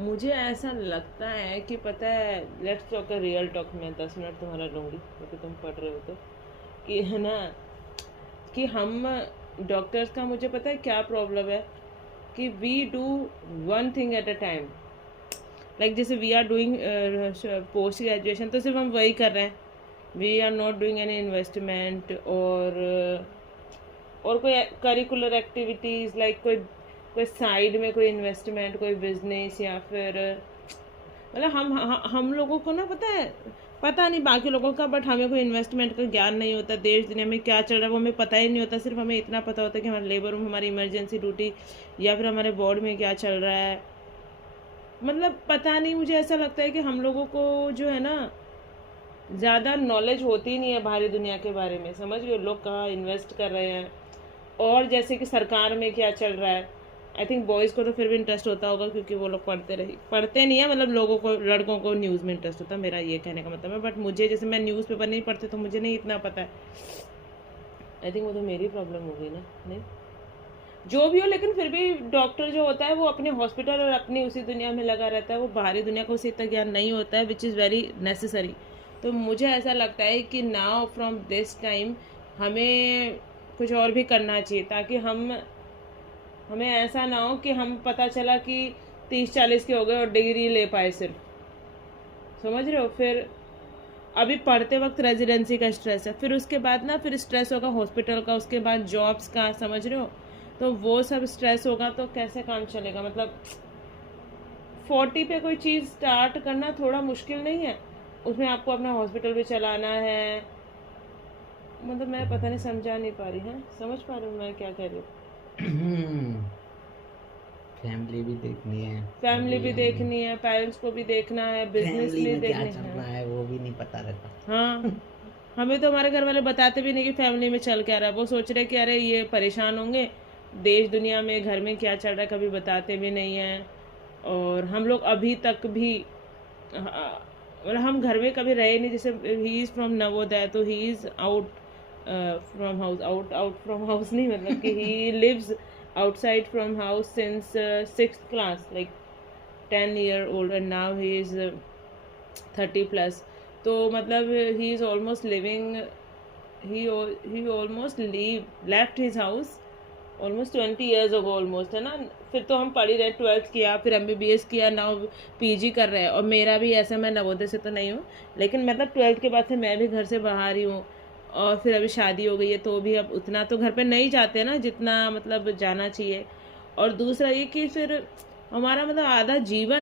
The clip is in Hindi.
मुझे ऐसा लगता है कि पता है, लेट्स टॉक रियल टॉक में 10 मिनट तुम्हारा लूँगी क्योंकि तुम पढ़ रहे हो तो, कि है ना, कि हम डॉक्टर्स का मुझे पता है क्या प्रॉब्लम है, कि we do one thing at a time. Like जैसे we are doing post graduation, तो सिर्फ हम वही कर रहे हैं। We are not doing any investment और कोई करिकुलर एक्टिविटीज़, लाइक कोई कोई साइड में कोई इन्वेस्टमेंट, कोई बिजनेस, या फिर मतलब हम लोगों को ना पता है, पता नहीं बाकी लोगों का, बट हमें कोई इन्वेस्टमेंट का ज्ञान नहीं होता। देश दुनिया में क्या चल रहा है वो हमें पता ही नहीं होता। सिर्फ हमें इतना पता होता है कि हमारे लेबर रूम, हमारी इमरजेंसी ड्यूटी, या फिर हमारे बोर्ड में क्या चल रहा है। मतलब पता नहीं, मुझे ऐसा लगता है कि हम लोगों को जो है ना, ज़्यादा नॉलेज होती नहीं है बाहरी दुनिया के बारे में। समझ गए, लोग कहाँ इन्वेस्ट कर रहे हैं, और जैसे कि सरकार में क्या चल रहा है। आई थिंक बॉयज़ को तो फिर भी इंटरेस्ट होता होगा क्योंकि वो लोग पढ़ते नहीं है, मतलब लोगों को, लड़कों को न्यूज़ में इंटरेस्ट होता है, मेरा ये कहने का मतलब है। बट मुझे, जैसे मैं न्यूज़पेपर नहीं पढ़ती तो मुझे नहीं इतना पता है। आई थिंक वो तो मेरी प्रॉब्लम हो गई ना। नहीं, जो भी हो, लेकिन फिर भी डॉक्टर जो होता है वो अपने हॉस्पिटल और अपनी उसी दुनिया में लगा रहता है। वो बाहरी दुनिया को उसे इतना ज्ञान नहीं होता है, विच इज़ वेरी नेसेसरी। तो मुझे ऐसा लगता है कि नाउ फ्रॉम दिस टाइम हमें कुछ और भी करना चाहिए, ताकि हमें ऐसा ना हो कि हम पता चला कि 30-40 के हो गए और डिग्री ले पाए सिर्फ। समझ रहे हो, फिर अभी पढ़ते वक्त रेजिडेंसी का स्ट्रेस है, फिर उसके बाद ना फिर स्ट्रेस होगा हॉस्पिटल का, उसके बाद जॉब्स का। समझ रहे हो, तो वो सब स्ट्रेस होगा तो कैसे काम चलेगा। मतलब 40 पे कोई चीज़ स्टार्ट करना थोड़ा मुश्किल नहीं है, उसमें आपको अपना हॉस्पिटल भी चलाना है। मतलब मैं पता नहीं समझा नहीं पा रही है, समझ पा रही हूँ मैं क्या कह रही हूँ। फैमिली भी देखनी है, फैमिली अभी भी हम देखनी है, पेरेंट्स को भी देखना है, बिजनेस फैमिली भी में क्या देखने चल हैं। रहा है वो भी नहीं पता रहता। हाँ, हमें तो हमारे घर वाले बताते भी नहीं कि फैमिली में चल क्या रहा है। वो सोच रहे कि अरे ये परेशान होंगे, देश दुनिया में घर में क्या चल रहा है कभी बताते भी नहीं हैं। और हम लोग अभी तक भी मतलब हम घर में कभी रहे नहीं। जैसे ही इज़ फ्रॉम नवोदय, तो he is out from house, out out from house नहीं, मतलब कि he lives outside from house since 6th class, like 10-year old, and now he is 30 plus. तो मतलब he is almost living, he almost left his house almost 20 years ago almost, है ना। फिर तो हम पढ़ ही रहे, 12th किया, फिर MBBS किया, नाउ PG कर रहे हैं। और मेरा भी ऐसा, मैं नवोदय से तो नहीं हूँ, लेकिन मतलब 12th के बाद से मैं भी घर से बाहर ही हूँ। और फिर अभी शादी हो गई है, तो भी अब उतना तो घर पे नहीं जाते ना जितना मतलब जाना चाहिए। और दूसरा ये कि फिर हमारा मतलब आधा जीवन